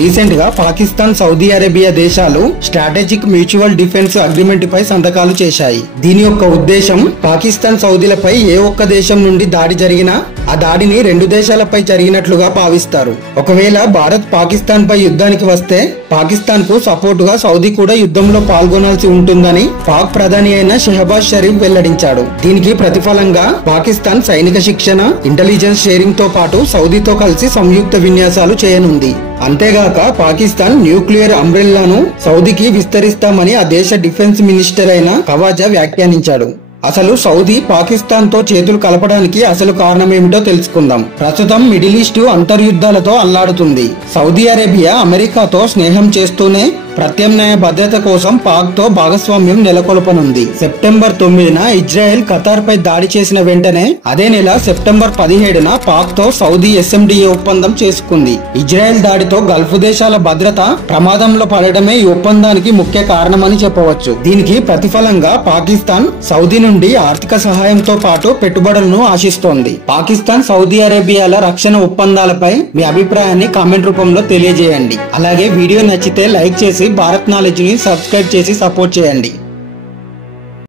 Recent గా Pakistan, Saudi Arabia దేశాలు strategic mutual defence agreement పై సంతకాలు చేశాయి. దీని యొక్క ఉద్దేశం పాకిస్తాన్, సౌదీలపై ఏ ఒక్క దేశం నుండి దాడి జరిగినా ఆ దాడిని రెండు దేశాలపై జరిగినట్లుగా భావిస్తారు. ఒకవేళ భారత్ పాకిస్తాన్ పై యుద్ధానికి వస్తే పాకిస్తాన్ కు సపోర్ట్ గా సౌదీ కూడా యుద్ధంలో పాల్గొనాల్సి ఉంటుందని పాక్ ప్రధాని అయిన షెహబాజ్ షరీఫ్ వెల్లడించాడు. దీనికి ప్రతిఫలంగా పాకిస్తాన్ సైనిక శిక్షణ, ఇంటెలిజెన్స్ షేరింగ్ తో పాటు సౌదీతో కలిసి సంయుక్త విన్యాసాలు చేయనుంది. అంతేగాక పాకిస్తాన్ న్యూక్లియర్ అంబ్రెల్లాను సౌదీకి విస్తరిస్తామని ఆ దేశ డిఫెన్స్ మినిస్టర్ అయిన ఖవాజా వ్యాఖ్యానించాడు. అసలు సౌదీ పాకిస్తాన్ తో చేతులు కలపడానికి అసలు కారణమేమిటో తెలుసుకుందాం. ప్రస్తుతం మిడిల్ ఈస్ట్ అంతర్యుద్ధాలతో అల్లాడుతుంది. సౌదీ అరేబియా అమెరికాతో స్నేహం చేస్తూనే ప్రత్యామ్నాయ భద్రత కోసం పాక్ తో భాగస్వామ్యం నెలకొల్పనుంది. సెప్టెంబర్ 9న ఇజ్రాయెల్ ఖతార్ పై దాడి చేసిన వెంటనే అదే నెల సెప్టెంబర్ 17న పాక్ తో సౌదీ SMDA ఒప్పందం చేసుకుంది. ఇజ్రాయెల్ దాడితో గల్ఫ్ దేశాల భద్రత ప్రమాదంలో పడడమే ఈ ఒప్పందానికి ముఖ్య కారణమని చెప్పవచ్చు. దీనికి ప్రతిఫలంగా పాకిస్తాన్ సౌదీ నుండి ఆర్థిక సహాయంతో పాటు పెట్టుబడులను ఆశిస్తోంది. పాకిస్తాన్, సౌదీ అరేబియాల రక్షణ ఒప్పందాలపై మీ అభిప్రాయాన్ని కామెంట్ రూపంలో తెలియజేయండి. అలాగే వీడియో నచ్చితే లైక్ చేసి భారత్ నాలెడ్జ్ ని సబ్స్క్రైబ్ చేసి సపోర్ట్ చేయండి.